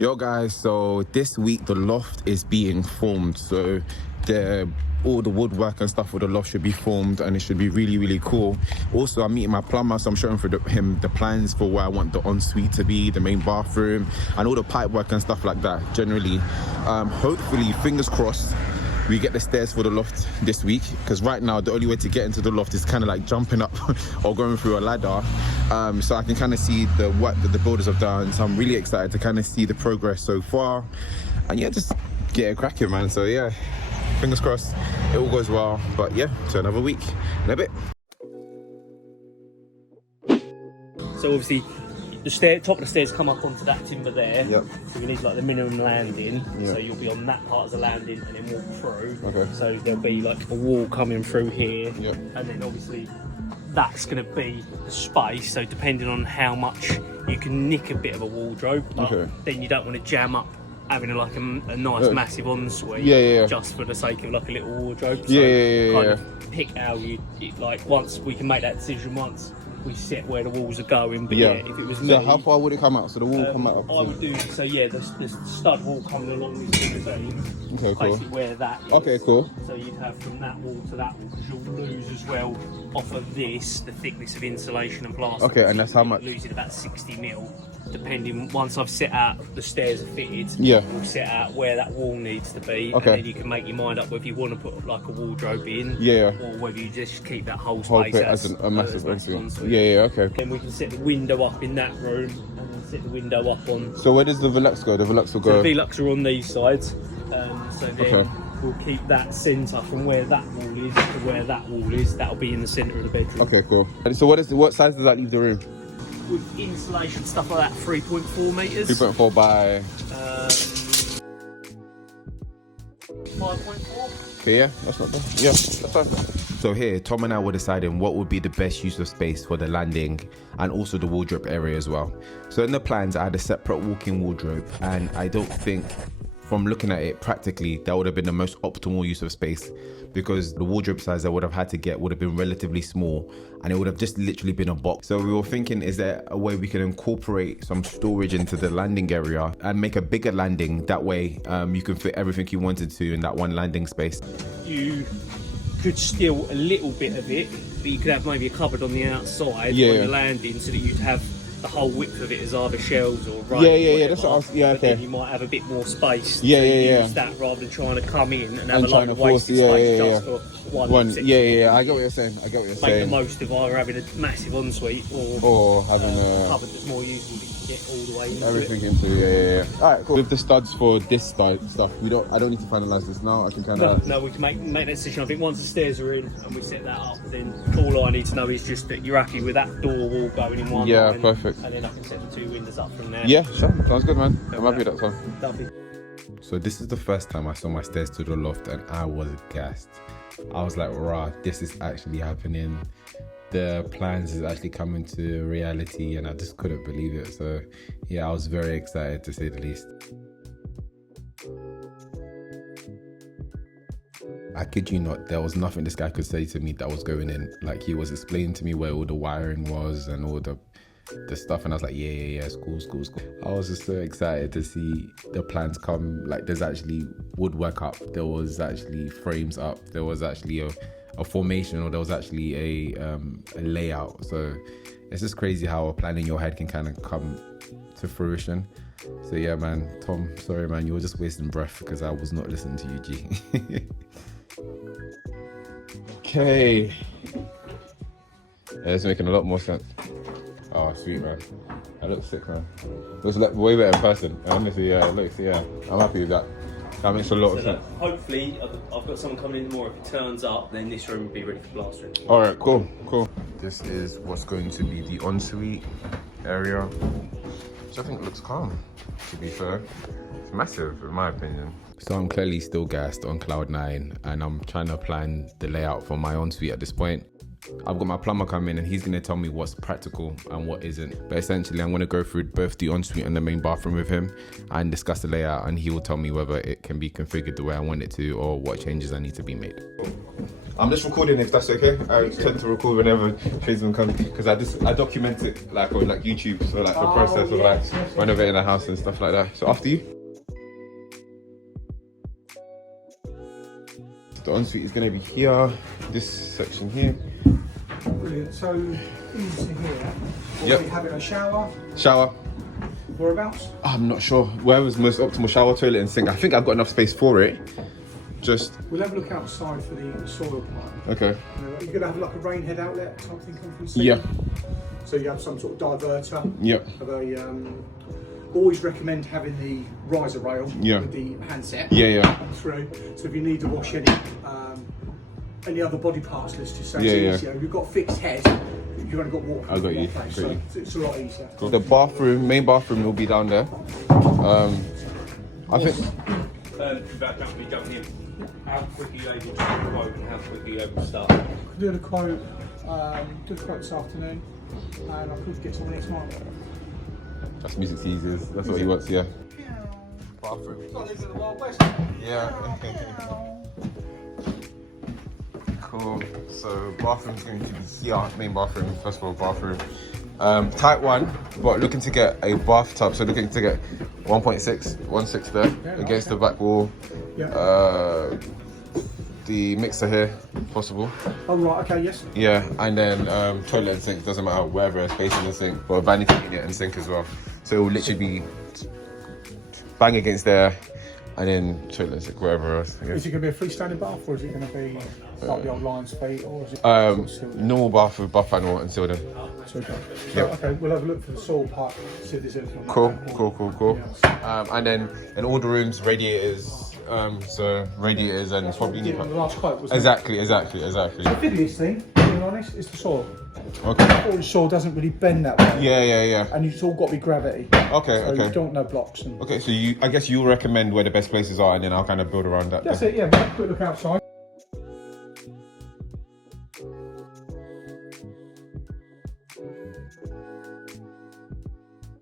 Yo guys, so this week the loft is being formed, so all the woodwork and stuff for the loft should be formed and it should be really cool. Also, I'm meeting my plumber, so I'm showing him the plans for where I want the ensuite to be, the main bathroom and all the pipe work and stuff like that generally. Hopefully, fingers crossed, we get the stairs for the loft this week, because right now the only way to get into the loft is kind of like jumping up or going through a ladder. So I can kind of see the work that the builders have done, so I'm really excited to kind of see the progress so far, and yeah, just get it cracking, man. So yeah, fingers crossed it all goes well. But yeah, to another week in a bit. So obviously the top of the stairs come up onto that timber there. Yep. So we need like the minimum landing. Yep. So you'll be on that part of the landing and then walk through. Okay. So there'll be like a wall coming through here. Yep. And then obviously that's going to be the space. So depending on how much you can nick a bit of a wardrobe, but then you don't want to jam up having like a nice massive ensuite just for the sake of like a little wardrobe. So kind of pick how you like, once we can make that decision once we set where the walls are going. But yeah, if it was me, so how far would it come out? So the wall will come out? I would do, so yeah, the stud wall coming along this beam. Okay, cool. Basically where that is. Okay, cool. So you'd have from that wall to that wall, because you'll lose as well off of this, the thickness of insulation and plaster. Okay, and that's how much? Losing about 60 mil. Depending, once I've set out the stairs are fitted, we'll set out where that wall needs to be, and then you can make your mind up whether you want to put like a wardrobe in, or whether you just keep that whole space as a massive ensuite. Okay. Then we can set the window up in that room, and then set the window up on. So where does the Velux go? The Velux will go. So the Velux are on these sides, so then we'll keep that centre from where that wall is to where that wall is. That'll be in the centre of the bedroom. Okay, cool. And so what size does that leave the room? With insulation stuff like that, 3.4 metres. 3.4 by 5.4. Okay, yeah, that's not bad. Yeah, that's fine. So here, Tom and I were deciding what would be the best use of space for the landing and also the wardrobe area as well. So in the plans, I had a separate walk-in wardrobe, and I don't think, from looking at it practically, that would have been the most optimal use of space, because the wardrobe size I would have had to get would have been relatively small, and it would have just literally been a box. So we were thinking, is there a way we can incorporate some storage into the landing area and make a bigger landing? That way you can fit everything you wanted to in that one landing space. You could steal a little bit of it, but you could have maybe a cupboard on the outside on the landing, so that you'd have the whole width of it as either shelves or that's what I was, but then you might have a bit more space to use that, rather than trying to come in and have a lot of wasted space just for one. I get what you're saying. Make the most of either having a massive ensuite or having a cupboard that's more useful to get all the way into everything into. Alright, cool. With the studs for this stuff, I don't need to finalise this now. I can kind of no, we can make that decision. I think once the stairs are in and we set that up, then all I need to know is just that you're happy with that door wall going in one line. Perfect. And then I can set the 2 windows up from there. Yeah, sure. Sounds good, man. I'm happy with that one. Lovely. So this is the first time I saw my stairs to the loft, and I was gassed. I was like, rah, this is actually happening. The plans is actually coming to reality, and I just couldn't believe it. So yeah, I was very excited, to say the least. I kid you not, there was nothing this guy could say to me that was going in. Like, he was explaining to me where all the wiring was and all the stuff, and I was like, yeah, it's cool. I was just so excited to see the plans come. Like, there's actually woodwork up, there was actually frames up, there was actually a formation, or there was actually a layout. So it's just crazy how a plan in your head can kind of come to fruition. So yeah, man, Tom, sorry man, you were just wasting breath because I was not listening to you, G. Okay, it's making a lot more sense. Oh, sweet, man. I look sick, man. Looks like way better in person. Honestly, I'm happy with that. That makes a lot of sense. Hopefully, I've got someone coming in tomorrow. If it turns up, then this room will be ready for plastering. All right, cool. This is what's going to be the ensuite area, which I think looks calm, to be fair. It's massive, in my opinion. So I'm clearly still gassed on cloud 9, and I'm trying to plan the layout for my ensuite at this point. I've got my plumber coming, and he's going to tell me what's practical and what isn't. But essentially, I'm going to go through both the ensuite and the main bathroom with him and discuss the layout, and he will tell me whether it can be configured the way I want it to or what changes I need to be made. I'm just recording if that's okay. I tend to record whenever tradesmen come because I document it like on like YouTube, so like the process of like renovating a house and stuff like that. So after you. The ensuite is going to be here, this section here. Brilliant. So into here, we'll Yep. be having a shower. Shower. Whereabouts? I'm not sure. Wherever's most optimal shower, toilet and sink. I think I've got enough space for it. Just... We'll have a look outside for the soil part. Okay. You're going to have like a rain head outlet type thing come from the ceiling? Yeah. So you have some sort of diverter. Yep. Have a, always recommend having the riser rail with the handset through. So if you need to wash any other body parts, let's just say it's easier. If you've got a fixed head, you've only got water. I got you. Place, so it's a lot easier. Cool. The bathroom, main bathroom will be down there. I think... That can be done here. How quickly are you able to do the quote and how quickly are you able to start? Could do the quote, this afternoon, and I could get someone next night. That's music teasers. That's what he wants, yeah. Bathroom. Yeah. Cool. So bathroom's going to be here. Main bathroom, first of all, bathroom. Type 1, but looking to get a bathtub. So looking to get 1.6 there against the back wall. Yeah. The mixer here, if possible. Oh right, okay, yes. Yeah, and then toilet and sink, doesn't matter, wherever, space in the sink, but a vanity unit and sink as well. So it will literally be bang against there, and then toilet and sink, wherever else. Is it going to be a freestanding bath, or is it going to be like the old Lion's Feet, or is it normal bath with buff panel and sealed in. Super. So, okay, we'll have a look for the soil pipe, see if there's anything. Cool. And then in all the rooms, radiators. So radiators and probably the last quote was exactly. The fiddliest thing, to be honest, is the soil. Okay. The soil doesn't really bend that way. Yeah. And it's all got to be gravity. Okay. So you don't know blocks. And... Okay, so I guess you'll recommend where the best places are, and then I'll kind of build around that. That's it. Yeah. We'll have a quick look outside.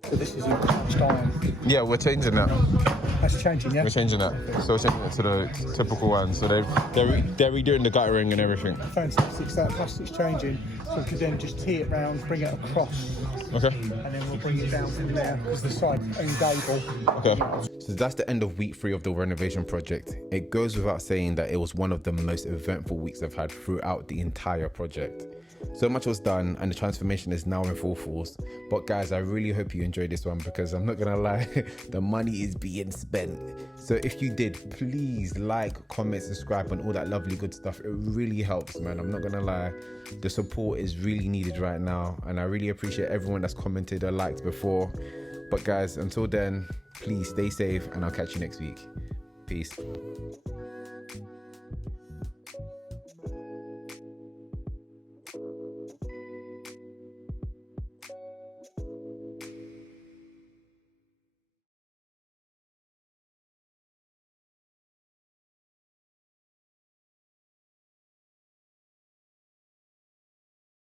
So this is in style. Yeah, we're changing that. That's changing, yeah? We're changing that. So we're changing it to the typical one. So they're redoing the guttering and everything. Fantastic. So that plastic's changing. So we could then just tee it round, bring it across. Okay. And then we'll bring it down from there because the side only gable. Okay. So that's the end of week 3 of the renovation project. It goes without saying that it was one of the most eventful weeks I've had throughout the entire project. So much was done and the transformation is now in full force. But guys, I really hope you enjoyed this one because I'm not gonna lie, the money is being spent. So if you did, please like, comment, subscribe and all that lovely good stuff. It really helps, man. I'm not gonna lie. The support is really needed right now and I really appreciate everyone that's commented or liked before. But guys, until then, please stay safe and I'll catch you next week. Peace.